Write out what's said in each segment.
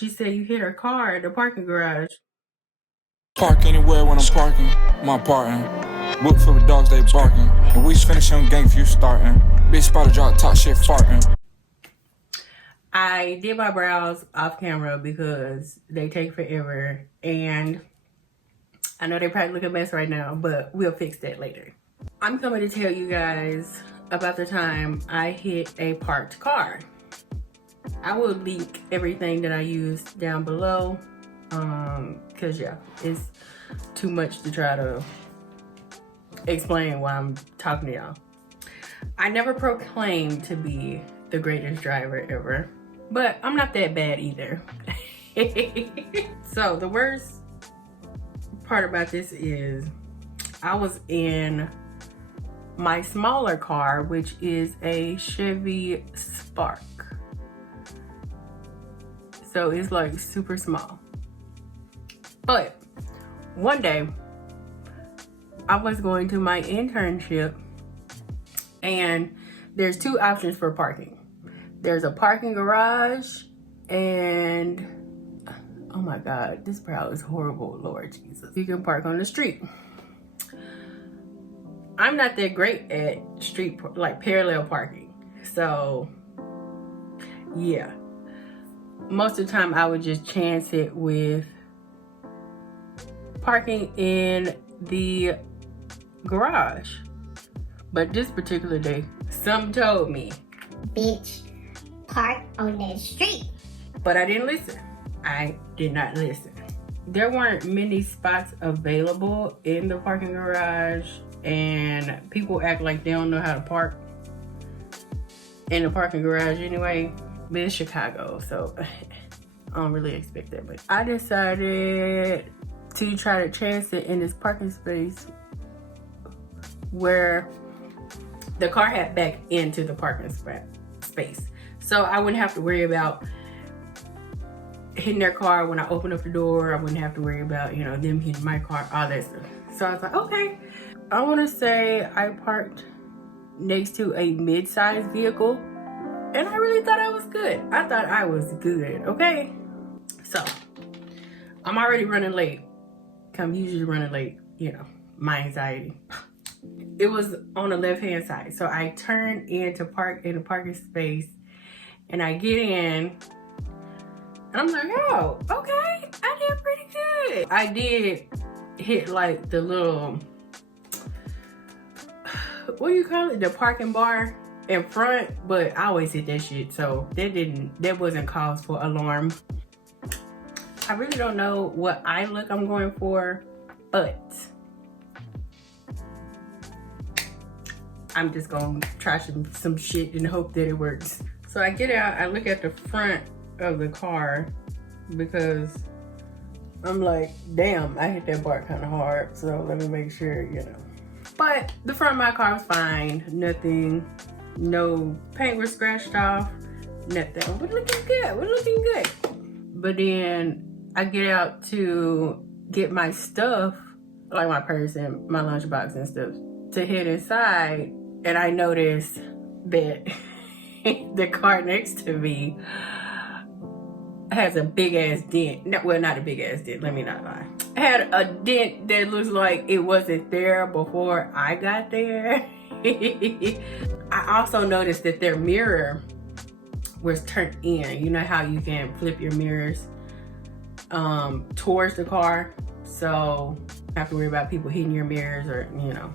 she said you hit her car at the parking garage. Park anywhere when I'm parking, my parking. Book full of dogs, they barking. And we finish on gang few starting. Big spotter drop top shit farting. I did my brows off camera because they take forever, and I know they probably look a mess right now, but we'll fix that later. I'm coming to tell you guys about the time I hit a parked car. I will link everything that I used down below, cause yeah, it's too much to try to explain why I'm talking to y'all. I never proclaimed to be the greatest driver ever, but I'm not that bad either. So the worst part about this is I was in my smaller car, which is a Chevy Spark. So it's like super small. But one day I was going to my internship, and there's two options for parking. There's a parking garage, and oh my God, this brow is horrible, Lord Jesus. You can park on the street. I'm not that great at street, like parallel parking. So yeah, most of the time I would just chance it with parking in the garage. But this particular day, some told me, bitch, park on the street. But I didn't listen. I did not listen. There weren't many spots available in the parking garage, and people act like they don't know how to park in the parking garage anyway. But it's Chicago, so I don't really expect that. But I decided to try to chance it in this parking space where the car had backed into the parking space. So I wouldn't have to worry about hitting their car when I open up the door. I wouldn't have to worry about, you know, them hitting my car, all that stuff. So I was like, okay. I want to say I parked next to a mid-sized vehicle, and I really thought I was good. I thought I was good, okay? So I'm already running late. I'm usually running late, you know, my anxiety. It was on the left-hand side. So I turned in to park in the parking space, and I get in, and I'm like, oh, okay, I did pretty good. I did hit like the little, what do you call it? The parking bar in front, but I always hit that shit. So that wasn't cause for alarm. I really don't know what eye look I'm going for, but I'm just gonna try some shit and hope that it works. So I get out, I look at the front of the car because I'm like, damn, I hit that bar kind of hard. So let me make sure, you know. But the front of my car was fine. Nothing, no paint was scratched off, nothing. We're looking good, we're looking good. But then I get out to get my stuff, like my purse and my lunchbox and stuff, to head inside, and I noticed that the car next to me has a big ass dent. No, well, not a big ass dent, let me not lie. It had a dent that looks like it wasn't there before I got there. I also noticed that their mirror was turned in. You know how you can flip your mirrors towards the car, so you don't have to worry about people hitting your mirrors, or, you know.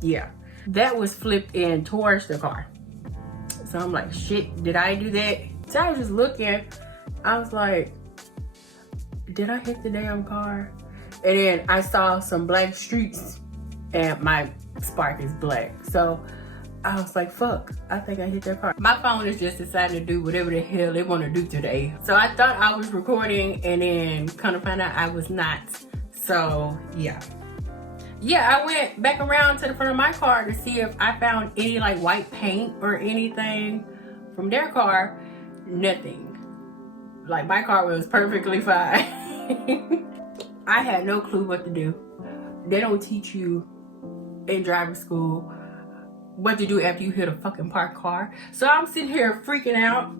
Yeah, that was flipped in towards the car. So I'm like, shit, did I do that? So I was just looking, I was like, did I hit the damn car? And then I saw some black streaks, and my Spark is black. So I was like, fuck, I think I hit that car. My phone is just deciding to do whatever the hell they want to do today. So I thought I was recording, and then kind of find out I was not. So yeah. Yeah, I went back around to the front of my car to see if I found any like white paint or anything from their car. Nothing. Like, my car was perfectly fine. I had no clue what to do. They don't teach you in driving school what to do after you hit a fucking parked car. So I'm sitting here freaking out,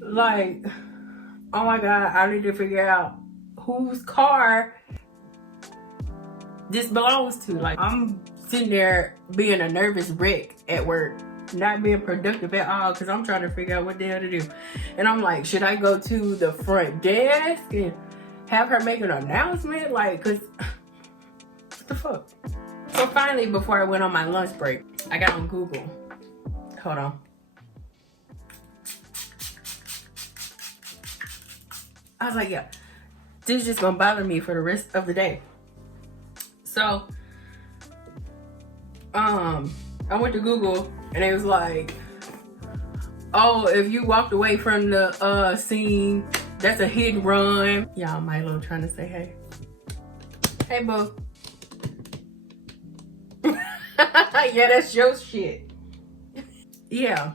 like, Oh my God, I need to figure out whose car this belongs to. Like, I'm sitting there being a nervous wreck at work, not being productive at all, because I'm trying to figure out what the hell to do. And I'm like, should I go to the front desk and have her make an announcement? Like, cause what the fuck? So finally, before I went on my lunch break, I got on Google. Hold on. I was like, yeah, this is just gonna bother me for the rest of the day. So, I went to Google and it was like, oh, if you walked away from the scene, that's a hit and run. Y'all, Milo trying to say hey. Hey, boo. Yeah, that's your shit. Yeah.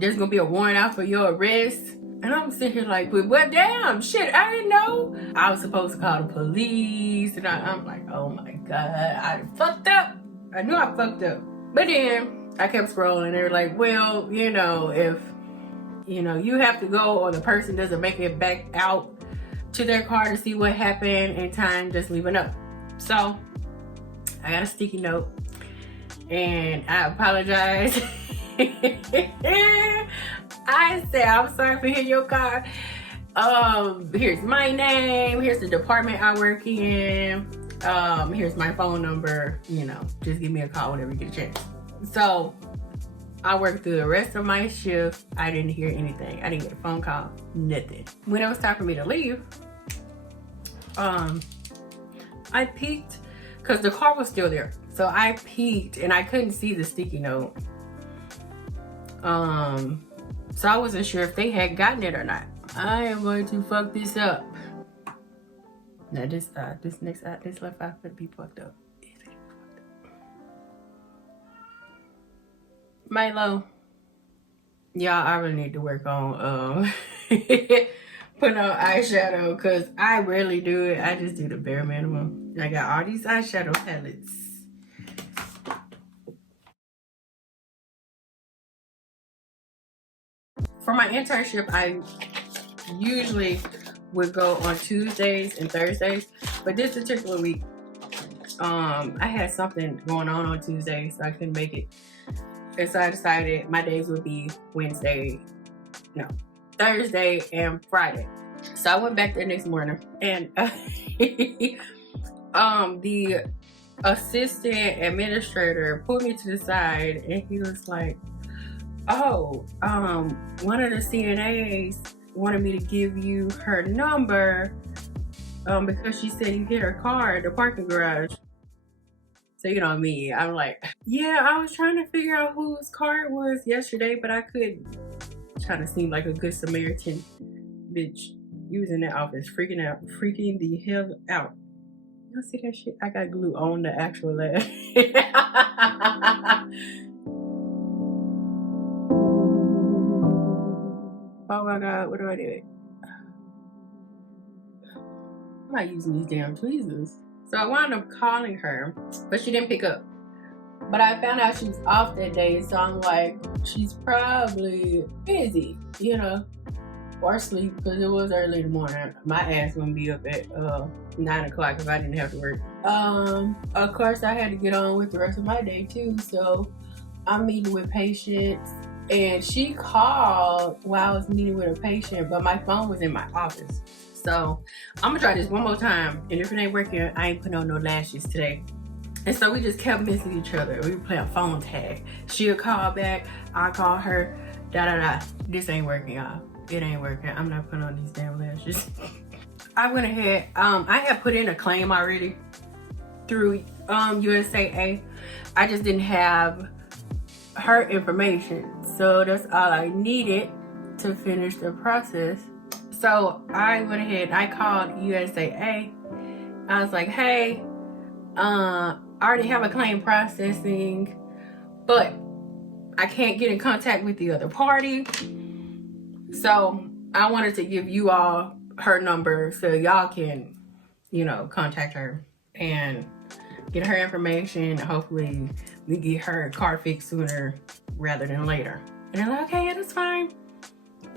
There's gonna be a warrant out for your arrest. And I'm sitting here like, but well, damn, shit, I didn't know. I was supposed to call the police. And I'm like, oh my God, I fucked up. I knew I fucked up. But then I kept scrolling. They were like, well, you know, if, you know, you have to go or the person doesn't make it back out to their car to see what happened in time, just leave a note. So I got a sticky note and I apologize. I said, I'm sorry for hitting your car. Here's my name. Here's the department I work in. Here's my phone number. You know, just give me a call whenever you get a chance. So I worked through the rest of my shift. I didn't hear anything. I didn't get a phone call, nothing. When it was time for me to leave, I peeked because the car was still there. So I peeked and I couldn't see the sticky note. So I wasn't sure if they had gotten it or not. I am going to fuck this up. Now this next eye, this left eye could be fucked up. Milo, y'all, I really need to work on putting on eyeshadow because I rarely do it. I just do the bare minimum. I got all these eyeshadow palettes. For my internship, I usually would go on Tuesdays and Thursdays, but this particular week, I had something going on Tuesday, so I couldn't make it. And so I decided my days would be Thursday and Friday. So I went back there next morning, and the assistant administrator pulled me to the side, and he was like, oh, one of the CNAs wanted me to give you her number because she said you hit her car at the parking garage. So you know me, I'm like, yeah, I was trying to figure out whose car it was yesterday, but I couldn't. Trying to seem like a good Samaritan. Bitch, you was in that office freaking the hell out. Y'all see that shit? I got glue on the actual lab. Oh my God, what do I do? I'm not using these damn tweezers. So I wound up calling her, but she didn't pick up. But I found out she was off that day, so I'm like, she's probably busy, you know, or asleep, because it was early in the morning. My ass wouldn't be up at 9 o'clock if I didn't have to work. Of course, I had to get on with the rest of my day too, so I'm meeting with patients. And she called while I was meeting with a patient, but my phone was in my office. So I'm gonna try this one more time. And if it ain't working, I ain't putting on no lashes today. And so we just kept missing each other. We were playing phone tag. She'll call back, I call her, This ain't working, y'all. It ain't working. I'm not putting on these damn lashes. I went ahead, I had put in a claim already through USAA. I just didn't have her information. So that's all I needed to finish the process. So I went ahead and I called USAA. I was like, hey, I already have a claim processing, but I can't get in contact with the other party. So I wanted to give you all her number so y'all can, you know, contact her and get her information. Hopefully we get her car fixed sooner rather than later. And I'm like, okay, yeah, that's fine.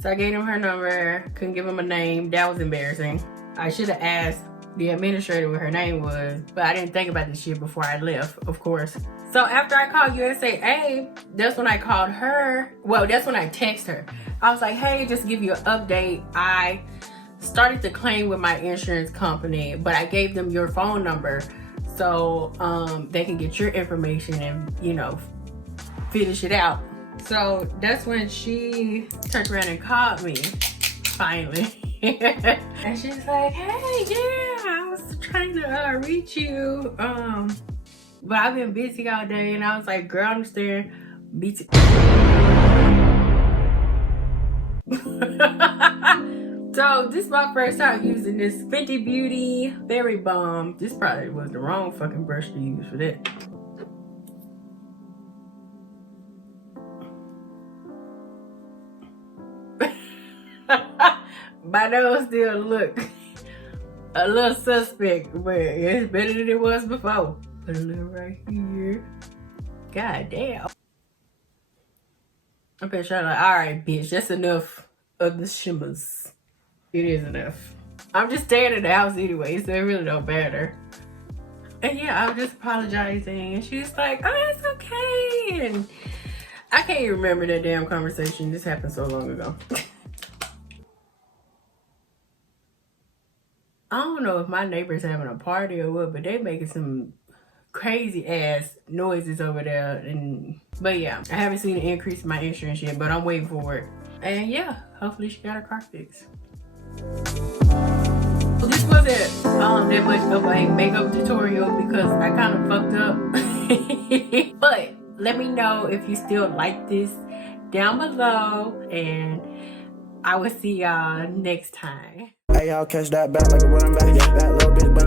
So I gave him her number, couldn't give him a name. That was embarrassing. I should have asked the administrator what her name was, but I didn't think about this shit before I left, of course. So after I called USAA, that's when I called her. Well, that's when I texted her. I was like, hey, just give you an update. I started to claim with my insurance company, but I gave them your phone number so they can get your information and, you know, finish it out. So that's when she turned around and called me, finally. And she's like, hey, yeah, I was trying to reach you, but I've been busy all day. And I was like, girl, I understand. Busy. So this is my first time using this Fenty Beauty Berry Balm. This probably was the wrong fucking brush to use for that. My nose still look a little suspect, but it's better than it was before. Put a little right here. God damn. Okay, Charlotte. All right, bitch. That's enough of the shimmers. It is enough. I'm just staying in the house anyway, so it really don't matter. And yeah, I was just apologizing, and she was like, "Oh, it's okay." And I can't even remember that damn conversation. This happened so long ago. I don't know if my neighbor's having a party or what, but they making some crazy ass noises over there. But yeah, I haven't seen an increase in my insurance yet, but I'm waiting for it. And yeah, hopefully she got her car fixed. So this wasn't that much of a makeup tutorial because I kind of fucked up. But let me know if you still like this down below, and I will see y'all next time. Hey, y'all catch that back like a running back. That little bitch.